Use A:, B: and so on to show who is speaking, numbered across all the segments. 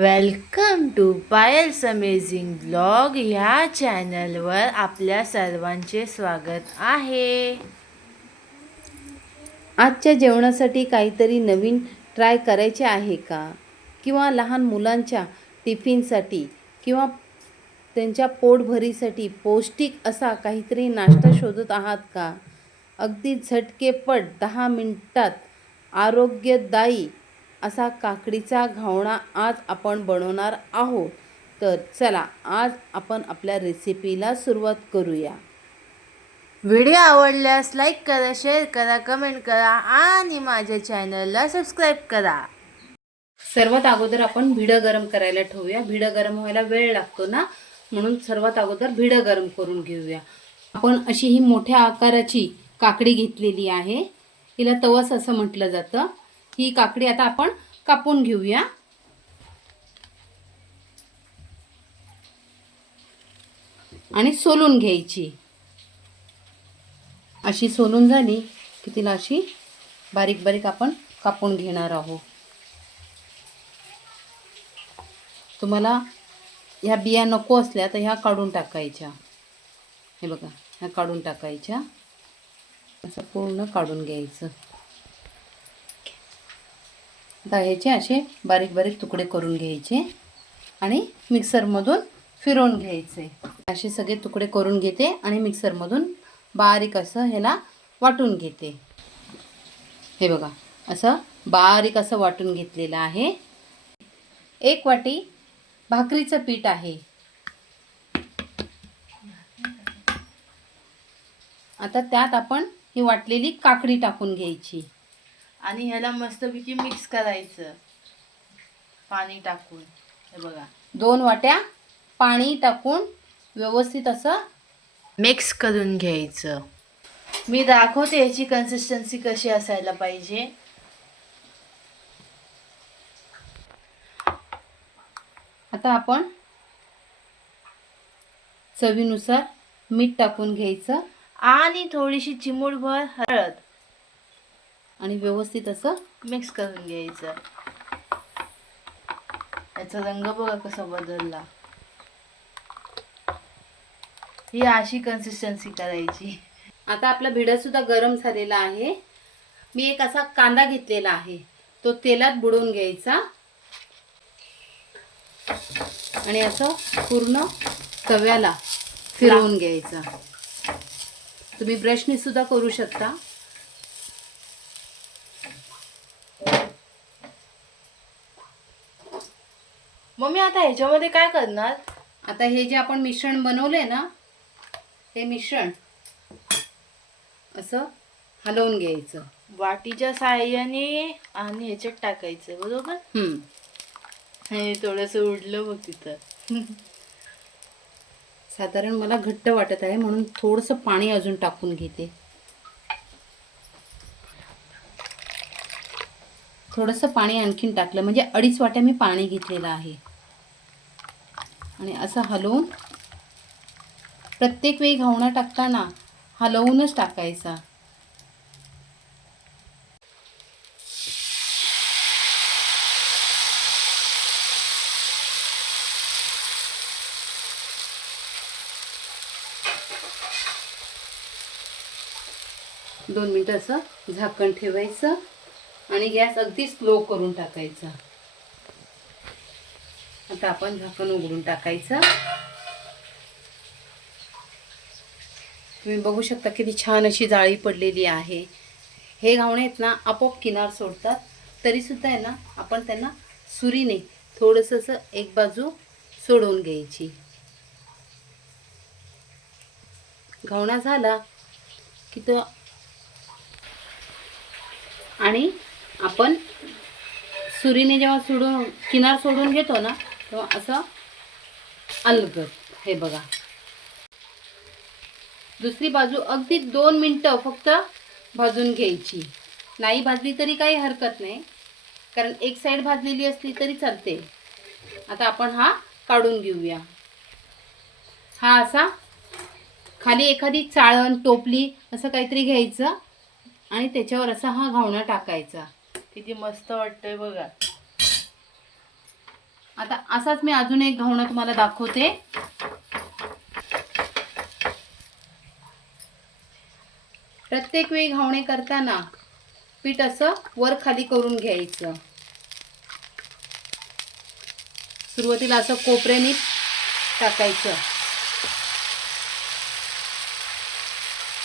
A: Welcome to Payal's amazing blog ह्या चॅनलवर आपल्या सर्वांचे स्वागत आहे.
B: आजच्या जेवणासाठी काहीतरी नवीन ट्राय करायचे आहे का? किंवा लहान मुलांच्या टिफिनसाठी किंवा त्यांच्या पोटभरीसाठी पौष्टिक असा काहीतरी नाश्ता शोधत आहात का? अगदी झटकेपट दहा मिनटात आरोग्यदायी असा काकडीचा घावणा आज आपण बनवणार आहोत. तर चला आज आपण आपल्या रेसिपीला सुरुवात करूया.
A: व्हिडिओ आवडल्यास लाईक करा शेअर करा कमेंट करा आणि माझ्या चॅनलला सबस्क्राईब करा.
B: सर्वात अगोदर आपण भिडं गरम करायला ठेवूया. भिडं गरम व्हायला वेळ लागतो ना? म्हणून सर्वात अगोदर भिडं गरम करून घेऊया. आपण अशी ही मोठ्या आकाराची काकडी घेतलेली आहे. हिला तवस असं म्हटलं जातं. ही काकडी आता आपण कापून घेऊया. आणि सोलून घ्यायची. अशी सोलून झाली की तिला अशी बारीक बारीक आपण कापून घेणार आहोत. तुम्हाला ह्या बिया नको असल्या तर ह्या काढून टाकायच्या. हे बघा ह्या काढून टाकायच्या. असं पूर्ण काढून घ्यायचं. दह्याचे ह्याचे असे बारीक बारीक तुकडे करून घ्यायचे आणि मिक्सरमधून फिरवून घ्यायचे. असे सगळे तुकडे करून घेते आणि मिक्सरमधून बारीक असं ह्याला वाटून घेते. हे बघा असं बारीक असं वाटून घेतलेलं आहे. एक वाटी भाकरीचं पीठ आहे. आता त्यात आपण ही वाटलेली काकडी टाकून घ्यायची.
A: आणि ह्याला मस्तपैकी मिक्स करायचं. पाणी टाकून. हे बघा.
B: दोन वाट्या पाणी टाकून व्यवस्थित असं
A: मिक्स करून घ्यायचं. मी दाखवते याची कन्सिस्टन्सी कशी असायला पाहिजे.
B: आता आपण चवीनुसार मीठ टाकून घ्यायचं.
A: आणि थोडीशी चिमूटभर हळद.
B: आणि व्यवस्थित असं
A: मिक्स करून घ्यायचं. याचा रंग बघा कसा बदलला. ही अशी कन्सिस्टन्सी करायची.
B: आता आपला भिडा सुद्धा गरम झालेला आहे. मी एक असा कांदा घेतलेला आहे. तो तेलात बुडवून घ्यायचा. आणि असं पूर्ण तव्याला फिरवून घ्यायचा. तुम्ही ब्रशने सुद्धा करू शकता.
A: मम्मी आता ह्याच्यामध्ये काय करणार?
B: आता हे जे आपण मिश्रण बनवले ना हे मिश्रण असं हलवून घ्यायचं.
A: वाटीच्या साह्याने आणि ह्याच्यात टाकायचं बरोबर?
B: हम्म.
A: आणि थोडंसं उडलं बघ तिथं.
B: साधारण मला घट्ट वाटत आहे म्हणून थोडंसं पाणी अजून टाकून घेते. थोडंसं पाणी आणखीन टाकलं. म्हणजे अडीच वाट्या मी पाणी घेतलेलं आहे. आणि असं हलवून प्रत्येक वेळी घावणा टाकताना हलवूनच टाकायचा. दोन मिनटं असं झाकण ठेवायचं. आणि गॅस अगदी स्लो करून टाकायचा. आता आपण झाकण उघडून टाकायचं. तुम्ही बघू शकता किती छान अशी जाळी पडलेली आहे. हे घावणे आहेत ना आपोआप किनार सोडतात. तरीसुद्धा आहे ना आपण त्यांना सुरीने थोडंसं असं एक बाजू सोडवून घ्यायची. घावणा झाला की तो आणि आपण सुरीने जेव्हा सोडून किनार सोडून घेतो ना तेव्हा असं अलगत हे बघा. दुसरी बाजू अगदी दोन मिनटं फक्त भाजून घ्यायची. नाही भाजली तरी काही हरकत नाही. कारण एक साईड भाजलेली असली तरी चालते. आता आपण हा काढून घेऊया. हा असा खाली एखादी चाळण टोपली असं काहीतरी घ्यायचं आणि त्याच्यावर असा हा घावणा टाकायचा.
A: किती मस्त वाटतंय बघा.
B: आता असाच मी अजून एक घावणं तुम्हाला दाखवते. प्रत्येक वेळी घावणे करताना पीठ असं वर खाली करून घ्यायचं. सुरुवातीला असं कोपऱ्याने टाकायचं.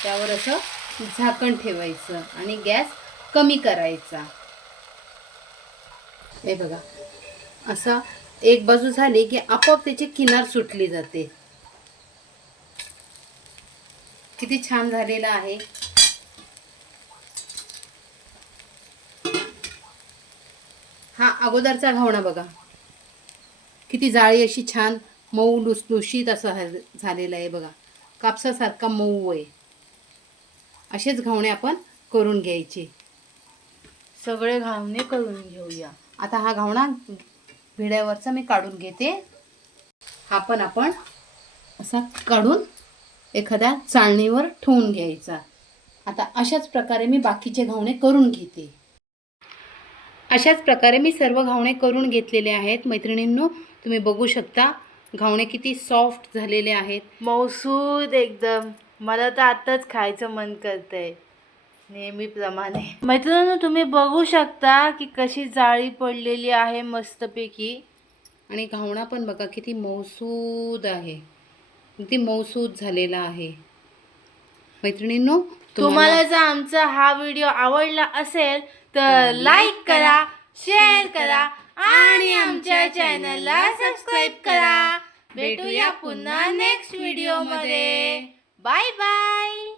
B: त्यावर असं झाकण ठेवायचं आणि गॅस कमी करायचा. हे बघा. असा एक बाजू झाली की आपोआप त्याची किनार सुटली जाते. किती छान झालेला आहे. हा अगोदरचा घावणा बघा. किती जाळी अशी छान मऊ लुसलुशीत असा झालेला आहे बघा. कापसासारखा मऊ आहे असेच घावणे आपण करून घ्यायचे.
A: सगळे घावणे करून घेऊया.
B: आता हा घावणा भिड्यावरचा मी काढून घेते. हा पण आपण असा काढून एखाद्या चाळणीवर ठेवून घ्यायचा. आता अशाच प्रकारे मी बाकीचे घावणे करून घेते. अशाच प्रकारे मी सर्व घावणे करून घेतलेले आहेत. मैत्रिणींनो तुम्ही बघू शकता घावणे किती सॉफ्ट झालेले आहेत.
A: मौसूद एकदम. मला तर आत्ताच खायचं मन करतंय. नेहमीप्रमाणे. मैत्रिणी तुम्ही बघू शकता की कशी जाळी पडलेली आहे मस्तपैकी.
B: आणि घावणा पण बघा किती मौसूद आहे. किती मौसूद झालेला आहे. मैत्रिणींनो
A: तुम्हाला जर आमचा हा व्हिडिओ आवडला असेल तर लाईक करा शेअर करा आणि आमच्या चॅनलला सबस्क्राईब करा. भेटूया पुन्हा नेक्स्ट व्हिडिओमध्ये. Bye bye